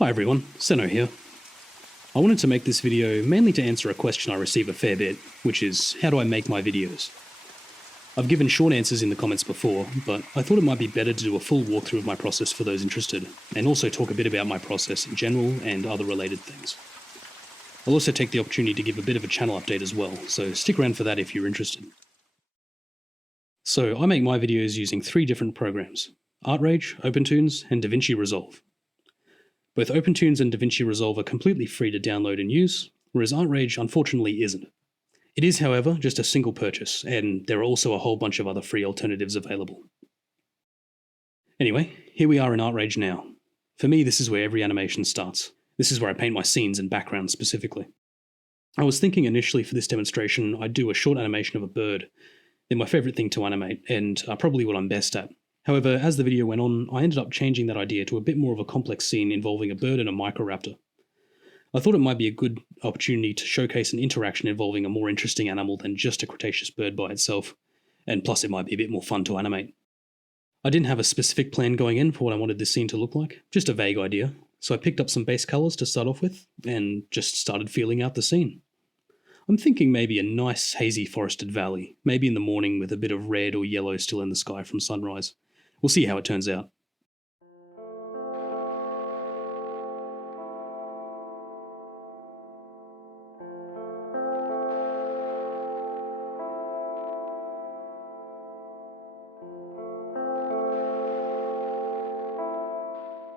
Hi everyone, Seno here. I wanted to make this video mainly to answer a question I receive a fair bit, which is, how do I make my videos? I've given short answers in the comments before, but I thought it might be better to do a full walkthrough of my process for those interested, and also talk a bit about my process in general and other related things. I'll also take the opportunity to give a bit of a channel update as well, so stick around for that if you're interested. So I make my videos using 3 different programs: ArtRage, OPENTOONZ, and DaVinci Resolve. Both OPENTOONZ and DaVinci Resolve are completely free to download and use, whereas ArtRage unfortunately isn't. It is, however, just a single purchase, and there are also a whole bunch of other free alternatives available. Anyway, here we are in ArtRage now. For me, this is where every animation starts. This is where I paint my scenes and backgrounds specifically. I was thinking initially for this demonstration I'd do a short animation of a bird. They're my favourite thing to animate, and are probably what I'm best at. However, as the video went on, I ended up changing that idea to a bit more of a complex scene involving a bird and a microraptor. I thought it might be a good opportunity to showcase an interaction involving a more interesting animal than just a Cretaceous bird by itself, and plus it might be a bit more fun to animate. I didn't have a specific plan going in for what I wanted this scene to look like, just a vague idea, so I picked up some base colours to start off with, and just started feeling out the scene. I'm thinking maybe a nice hazy forested valley, maybe in the morning with a bit of red or yellow still in the sky from sunrise. We'll see how it turns out.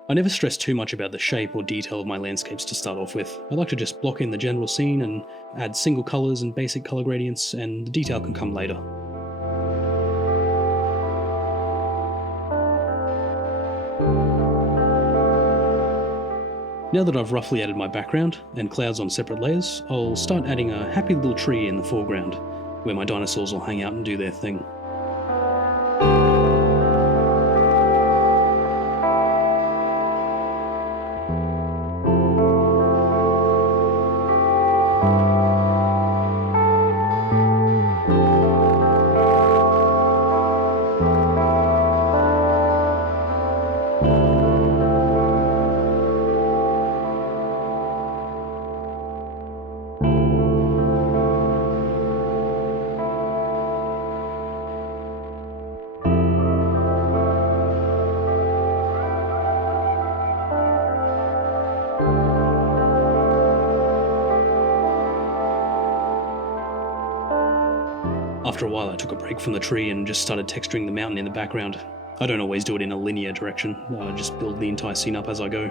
I never stress too much about the shape or detail of my landscapes to start off with. I like to just block in the general scene and add single colours and basic colour gradients, and the detail can come later. Now that I've roughly added my background and clouds on separate layers, I'll start adding a happy little tree in the foreground, where my dinosaurs will hang out and do their thing. After a while I took a break from the tree and just started texturing the mountain in the background. I don't always do it in a linear direction, I just build the entire scene up as I go.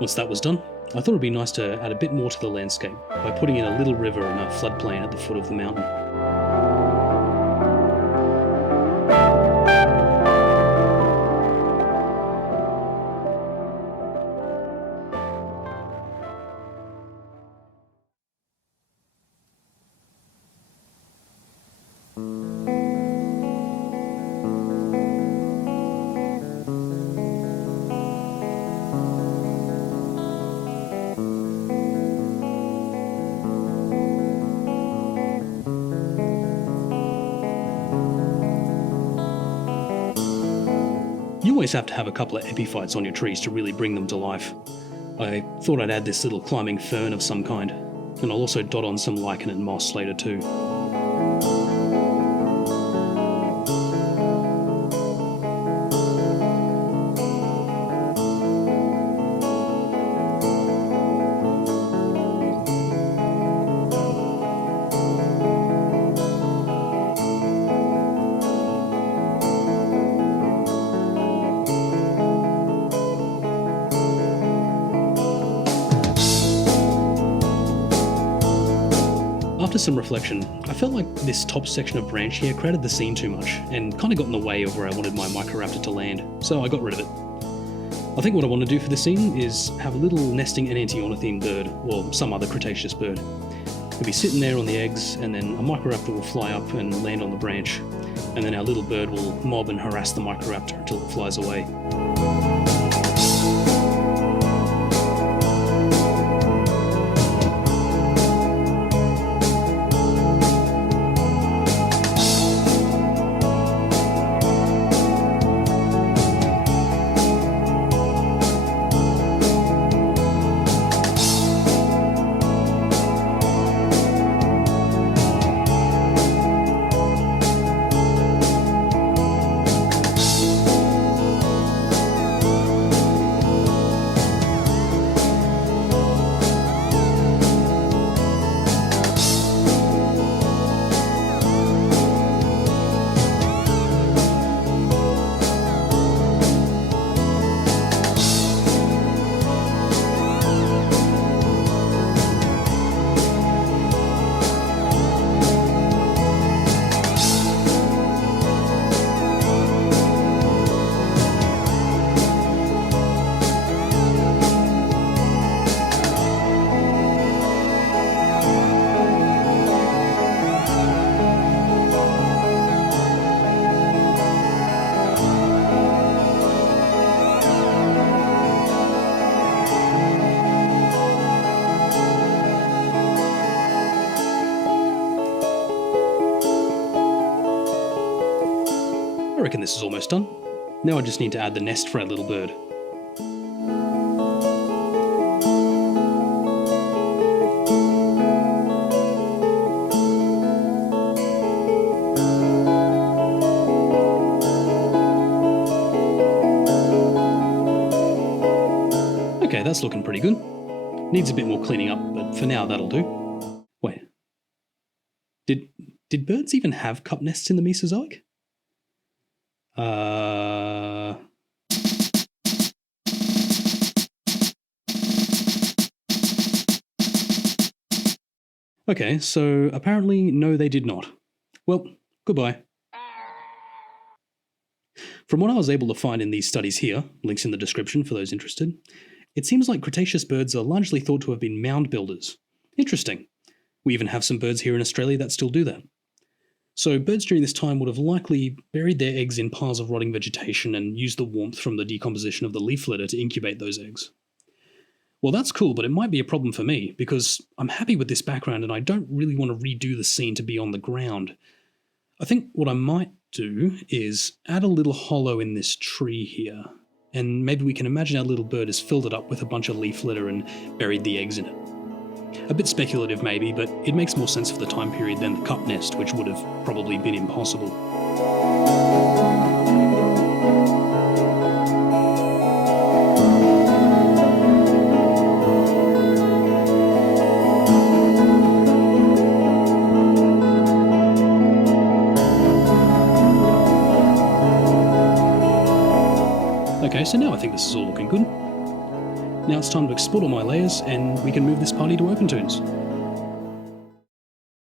Once that was done, I thought it would be nice to add a bit more to the landscape by putting in a little river and a floodplain at the foot of the mountain. You always have to have a couple of epiphytes on your trees to really bring them to life. I thought I'd add this little climbing fern of some kind, and I'll also dot on some lichen and moss later too. After some reflection, I felt like this top section of branch here crowded the scene too much, and kind of got in the way of where I wanted my Microraptor to land, so I got rid of it. I think what I want to do for this scene is have a little nesting enantiornithine bird, or some other Cretaceous bird. He'll be sitting there on the eggs, and then a Microraptor will fly up and land on the branch, and then our little bird will mob and harass the Microraptor until it flies away. I reckon this is almost done. Now I just need to add the nest for our little bird. Okay, that's looking pretty good. Needs a bit more cleaning up, but for now that'll do. Wait. Did birds even have cup nests in the Mesozoic? Okay, so apparently no they did not. Well, goodbye. From what I was able to find in these studies here, links in the description for those interested, it seems like Cretaceous birds are largely thought to have been mound builders. Interesting. We even have some birds here in Australia that still do that. So birds during this time would have likely buried their eggs in piles of rotting vegetation and used the warmth from the decomposition of the leaf litter to incubate those eggs. Well, that's cool, but it might be a problem for me, because I'm happy with this background and I don't really want to redo the scene to be on the ground. I think what I might do is add a little hollow in this tree here, and maybe we can imagine our little bird has filled it up with a bunch of leaf litter and buried the eggs in it. A bit speculative maybe, but it makes more sense for the time period than the cup nest, which would have probably been impossible. Okay, so now I think this is all looking good. Now it's time to export all my layers, and we can move this party to OPENTOONZ.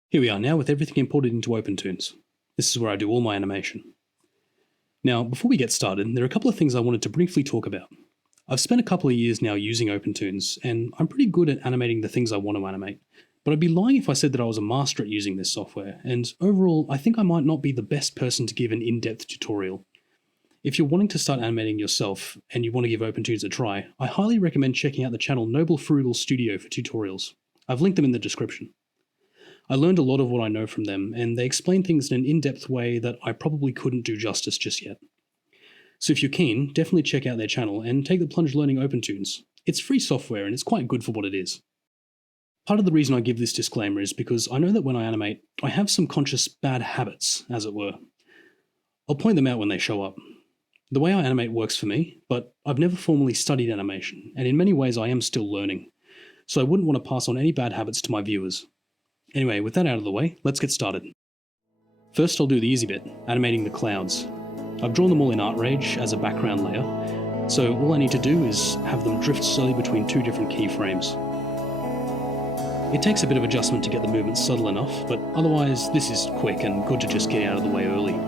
Here we are now with everything imported into OPENTOONZ. This is where I do all my animation. Now, before we get started, there are a couple of things I wanted to briefly talk about. I've spent a couple of years now using OPENTOONZ, and I'm pretty good at animating the things I want to animate. But I'd be lying if I said that I was a master at using this software, and overall, I think I might not be the best person to give an in-depth tutorial. If you're wanting to start animating yourself and you want to give OPENTOONZ a try, I highly recommend checking out the channel Noble Frugal Studio for tutorials. I've linked them in the description. I learned a lot of what I know from them, and they explain things in an in-depth way that I probably couldn't do justice just yet. So if you're keen, definitely check out their channel and take the plunge learning OPENTOONZ. It's free software and it's quite good for what it is. Part of the reason I give this disclaimer is because I know that when I animate, I have some conscious bad habits, as it were. I'll point them out when they show up. The way I animate works for me, but I've never formally studied animation, and in many ways I am still learning, so I wouldn't want to pass on any bad habits to my viewers. Anyway, with that out of the way, let's get started. First I'll do the easy bit, animating the clouds. I've drawn them all in ArtRage as a background layer, so all I need to do is have them drift slowly between two different keyframes. It takes a bit of adjustment to get the movement subtle enough, but otherwise this is quick and good to just get out of the way early.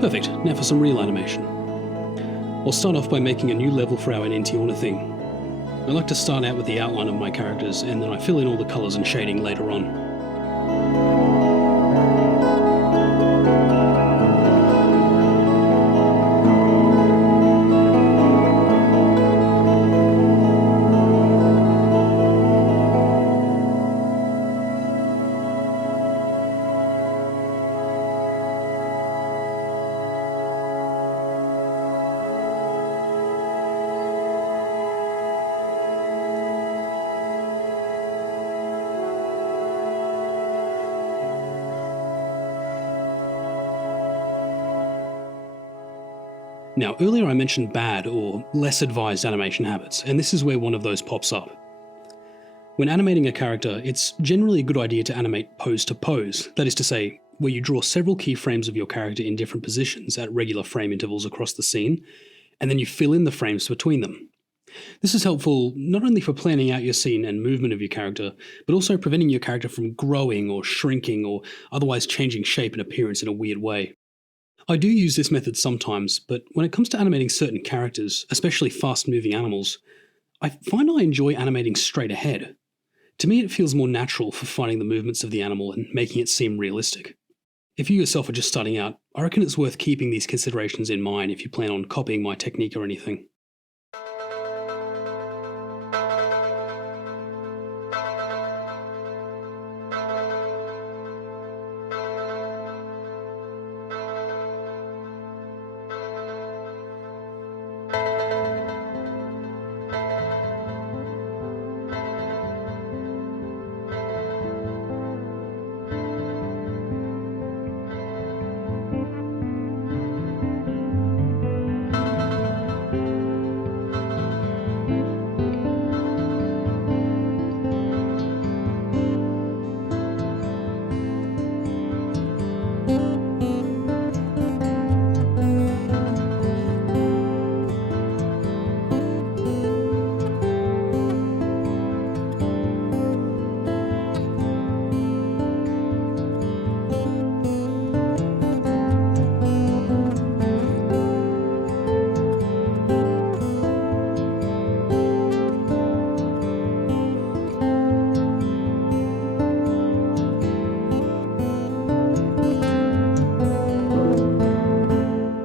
Perfect, now for some real animation. I'll start off by making a new level for our Inti thing. I like to start out with the outline of my characters, and then I fill in all the colours and shading later on. Now, earlier I mentioned bad or less advised animation habits, and this is where one of those pops up. When animating a character, it's generally a good idea to animate pose to pose, that is to say, where you draw several keyframes of your character in different positions at regular frame intervals across the scene, and then you fill in the frames between them. This is helpful not only for planning out your scene and movement of your character, but also preventing your character from growing or shrinking or otherwise changing shape and appearance in a weird way. I do use this method sometimes, but when it comes to animating certain characters, especially fast-moving animals, I find I enjoy animating straight ahead. To me, it feels more natural for finding the movements of the animal and making it seem realistic. If you yourself are just starting out, I reckon it's worth keeping these considerations in mind if you plan on copying my technique or anything.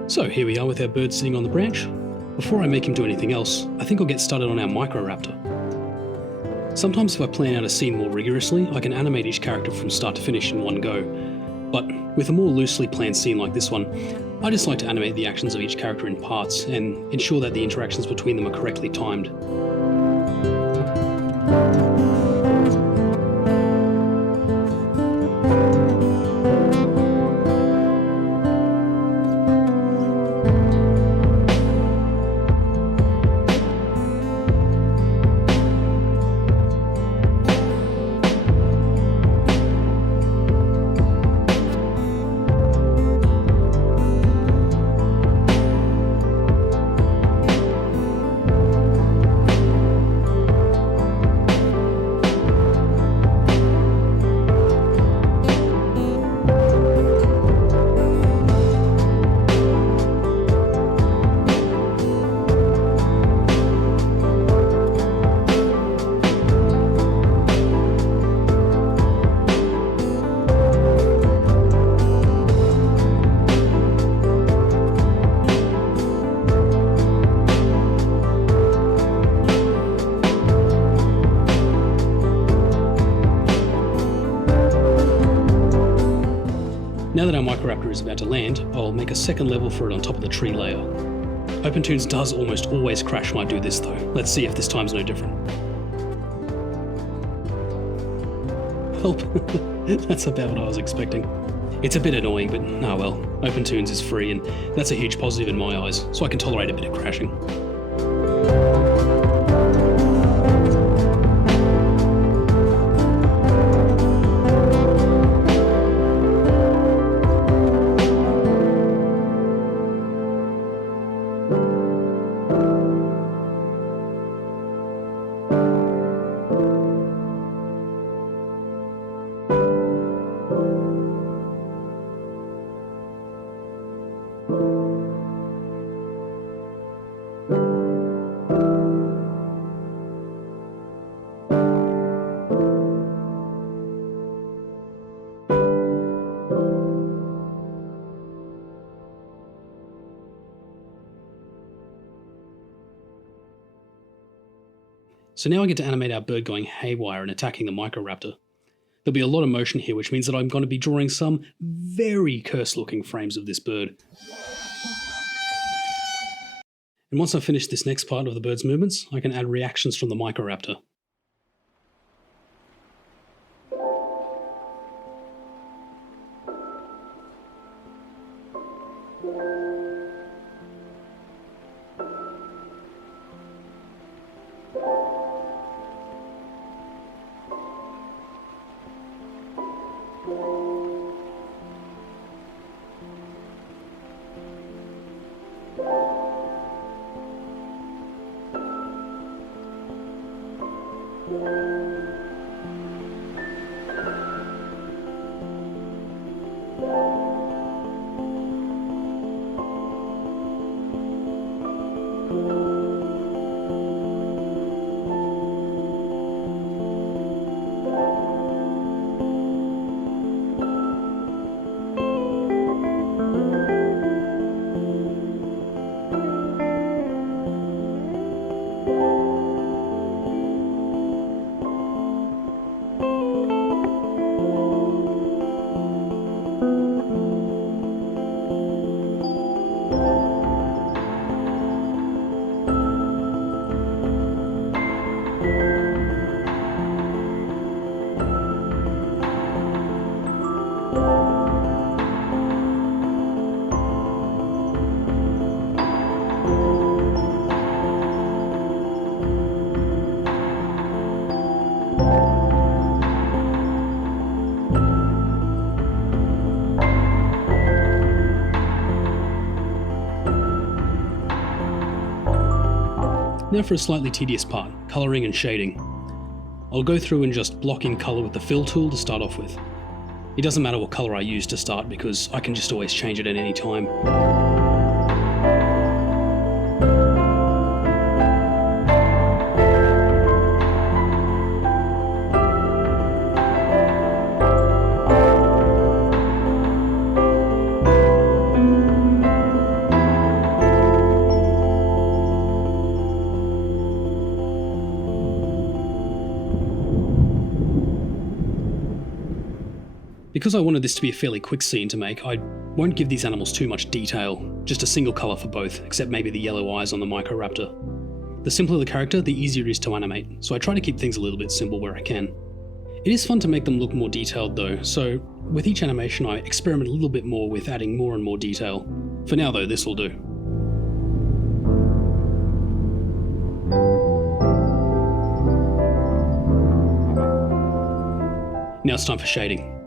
So here we are with our bird sitting on the branch. Before I make him do anything else, I think I'll get started on our Microraptor. Sometimes if I plan out a scene more rigorously, I can animate each character from start to finish in one go. But with a more loosely planned scene like this one, I just like to animate the actions of each character in parts and ensure that the interactions between them are correctly timed. that our Microraptor is about to land, I'll make a second level for it on top of the tree layer. OpenToonZ does almost always crash when I do this though. Let's see if this time's no different. Help. That's about what I was expecting. It's a bit annoying, but oh well. OpenToonZ is free, and that's a huge positive in my eyes, so I can tolerate a bit of crashing. So now I get to animate our bird going haywire and attacking the Microraptor. There'll be a lot of motion here, which means that I'm going to be drawing some very cursed-looking frames of this bird. And once I've finished this next part of the bird's movements, I can add reactions from the Microraptor. Now for a slightly tedious part, colouring and shading. I'll go through and just block in colour with the fill tool to start off with. It doesn't matter what colour I use to start because I can just always change it at any time. Because I wanted this to be a fairly quick scene to make, I won't give these animals too much detail, just a single colour for both, except maybe the yellow eyes on the Microraptor. The simpler the character, the easier it is to animate, so I try to keep things a little bit simple where I can. It is fun to make them look more detailed though, so with each animation I experiment a little bit more with adding more and more detail. For now though, this will do. Now it's time for shading.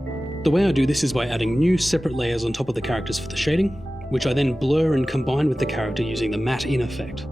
The way I do this is by adding new separate layers on top of the characters for the shading, which I then blur and combine with the character using the matte in effect.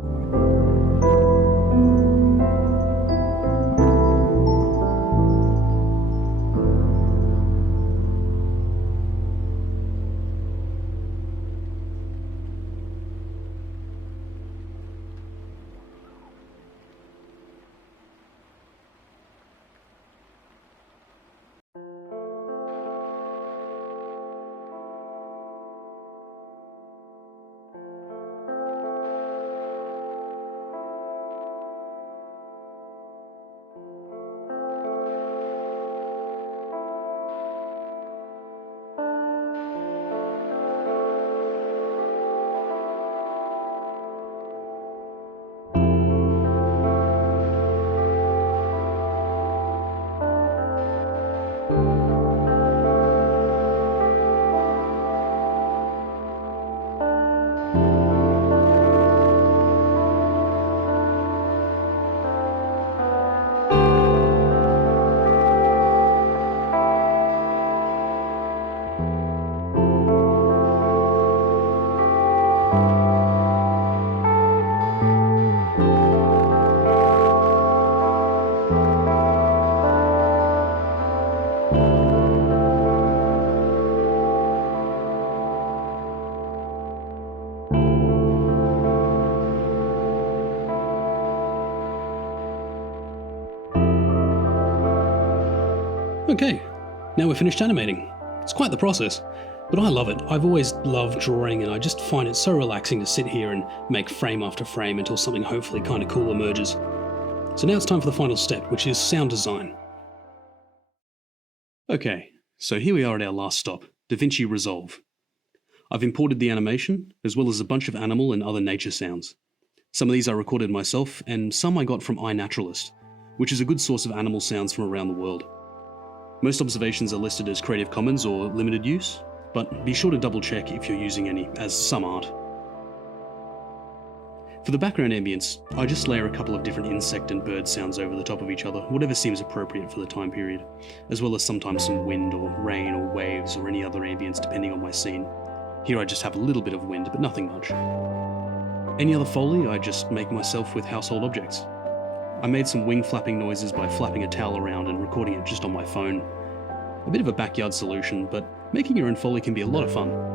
Okay, now we're finished animating. It's quite the process, but I love it. I've always loved drawing and I just find it so relaxing to sit here and make frame after frame until something hopefully kind of cool emerges. So now it's time for the final step, which is sound design. Okay, so here we are at our last stop, DaVinci Resolve. I've imported the animation, as well as a bunch of animal and other nature sounds. Some of these I recorded myself, and some I got from iNaturalist, which is a good source of animal sounds from around the world. Most observations are listed as Creative Commons or limited use, but be sure to double check if you're using any, as some aren't. For the background ambience, I just layer a couple of different insect and bird sounds over the top of each other, whatever seems appropriate for the time period, as well as sometimes some wind or rain or waves or any other ambience depending on my scene. Here I just have a little bit of wind, but nothing much. Any other Foley I just make myself with household objects. I made some wing flapping noises by flapping a towel around and recording it just on my phone. A bit of a backyard solution, but making your own Foley can be a lot of fun.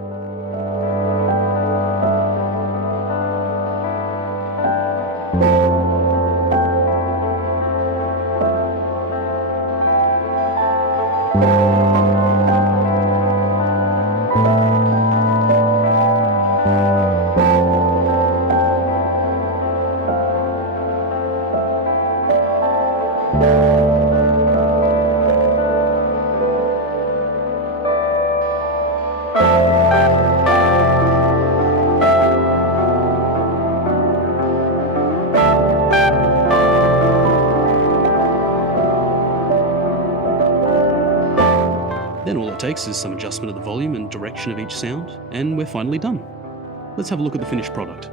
Then all it takes is some adjustment of the volume and direction of each sound, and we're finally done. Let's have a look at the finished product.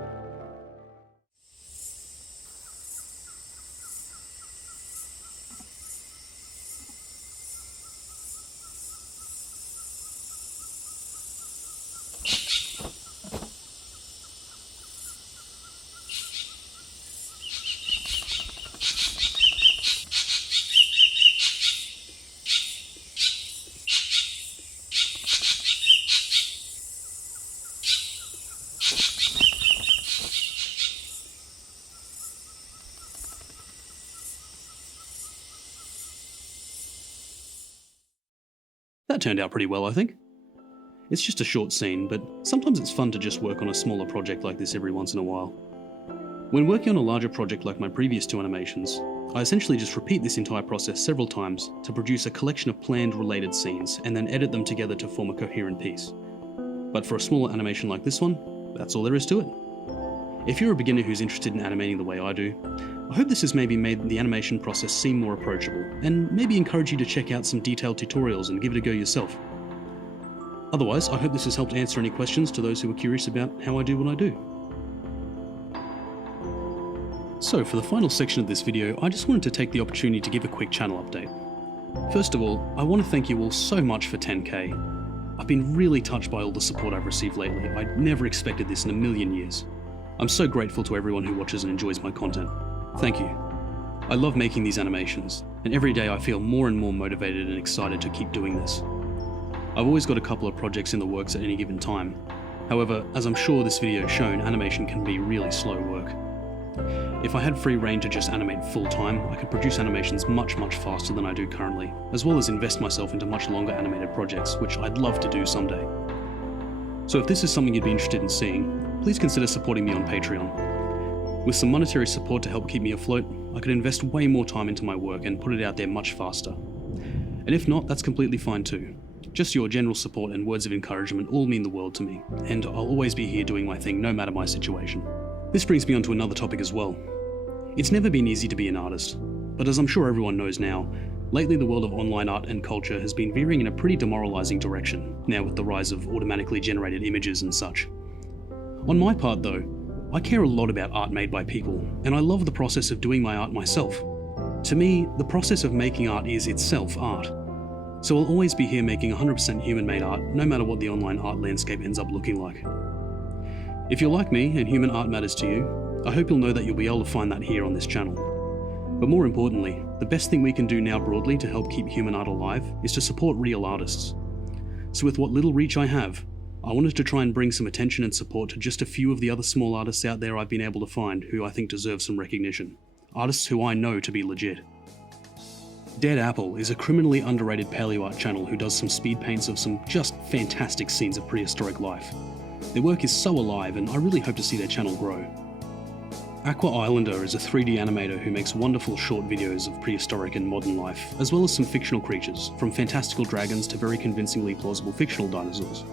That turned out pretty well, I think. It's just a short scene, but sometimes it's fun to just work on a smaller project like this every once in a while. When working on a larger project like my previous two animations, I essentially just repeat this entire process several times to produce a collection of planned related scenes and then edit them together to form a coherent piece. But for a smaller animation like this one, that's all there is to it. If you're a beginner who's interested in animating the way I do, I hope this has maybe made the animation process seem more approachable, and maybe encourage you to check out some detailed tutorials and give it a go yourself. Otherwise, I hope this has helped answer any questions to those who are curious about how I do what I do. So for the final section of this video, I just wanted to take the opportunity to give a quick channel update. First of all, I want to thank you all so much for 10k. I've been really touched by all the support I've received lately. I'd never expected this in a million years. I'm so grateful to everyone who watches and enjoys my content. Thank you. I love making these animations, and every day I feel more and more motivated and excited to keep doing this. I've always got a couple of projects in the works at any given time. However, as I'm sure this video has shown, animation can be really slow work. If I had free rein to just animate full time, I could produce animations much faster than I do currently, as well as invest myself into much longer animated projects, which I'd love to do someday. So if this is something you'd be interested in seeing, please consider supporting me on Patreon. With some monetary support to help keep me afloat, I could invest way more time into my work and put it out there much faster. And if not, that's completely fine too. Just your general support and words of encouragement all mean the world to me, and I'll always be here doing my thing no matter my situation. This brings me on to another topic as well. It's never been easy to be an artist, but as I'm sure everyone knows now, lately the world of online art and culture has been veering in a pretty demoralizing direction, now with the rise of automatically generated images and such. On my part though, I care a lot about art made by people, and I love the process of doing my art myself. To me, the process of making art is itself art. So I'll always be here making 100% human-made art, no matter what the online art landscape ends up looking like. If you're like me and human art matters to you, I hope you'll know that you'll be able to find that here on this channel. But more importantly, the best thing we can do now broadly to help keep human art alive is to support real artists. So with what little reach I have, I wanted to try and bring some attention and support to just a few of the other small artists out there I've been able to find who I think deserve some recognition. Artists who I know to be legit. Dead Apple is a criminally underrated paleoart channel who does some speed paints of some just fantastic scenes of prehistoric life. Their work is so alive, and I really hope to see their channel grow. Aqua Islander is a 3D animator who makes wonderful short videos of prehistoric and modern life, as well as some fictional creatures, from fantastical dragons to very convincingly plausible fictional dinosaurs.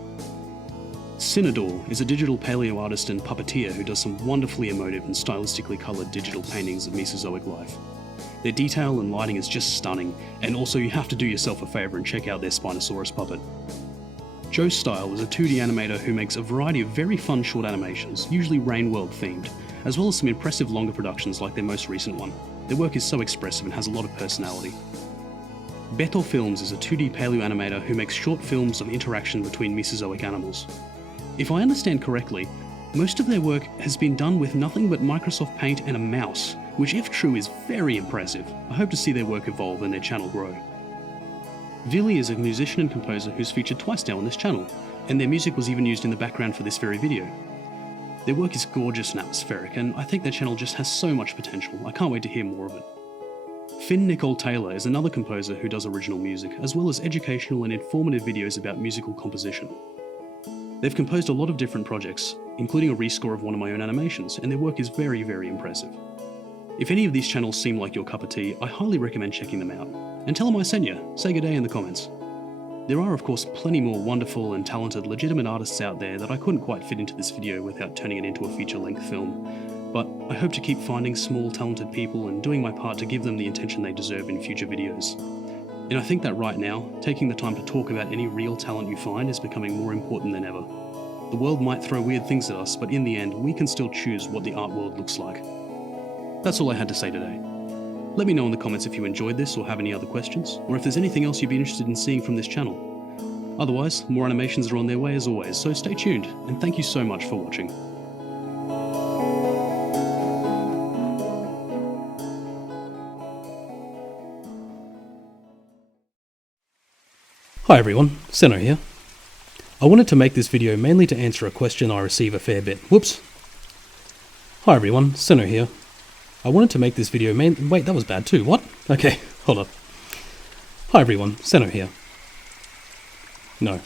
Cinedor is a digital paleo artist and puppeteer who does some wonderfully emotive and stylistically coloured digital paintings of Mesozoic life. Their detail and lighting is just stunning, and also you have to do yourself a favour and check out their Spinosaurus puppet. Joe Style is a 2D animator who makes a variety of very fun short animations, usually Rain World themed, as well as some impressive longer productions like their most recent one. Their work is so expressive and has a lot of personality. Beto Films is a 2D paleo animator who makes short films of interaction between Mesozoic animals. If I understand correctly, most of their work has been done with nothing but Microsoft Paint and a mouse, which if true is very impressive. I hope to see their work evolve and their channel grow. Vili is a musician and composer who's featured twice now on this channel, and their music was even used in the background for this very video. Their work is gorgeous and atmospheric, and I think their channel just has so much potential. I can't wait to hear more of it. Finn Nicole Taylor is another composer who does original music, as well as educational and informative videos about musical composition. They've composed a lot of different projects, including a rescore of one of my own animations, and their work is very, very impressive. If any of these channels seem like your cup of tea, I highly recommend checking them out. And tell them I sent you. Say good day in the comments. There are of course plenty more wonderful and talented legitimate artists out there that I couldn't quite fit into this video without turning it into a feature-length film, but I hope to keep finding small talented people and doing my part to give them the attention they deserve in future videos. And I think that right now, taking the time to talk about any real talent you find is becoming more important than ever. The world might throw weird things at us, but in the end, we can still choose what the art world looks like. That's all I had to say today. Let me know in the comments if you enjoyed this or have any other questions, or if there's anything else you'd be interested in seeing from this channel. Otherwise, more animations are on their way as always, so stay tuned, and thank you so much for watching. Hi everyone, Seno here. I wanted to make this video mainly to answer a question I receive a fair bit. Whoops! Hi everyone, Seno here. I wanted to make this video wait, that was bad too, what? Okay, hold up. Hi everyone, Seno here. No.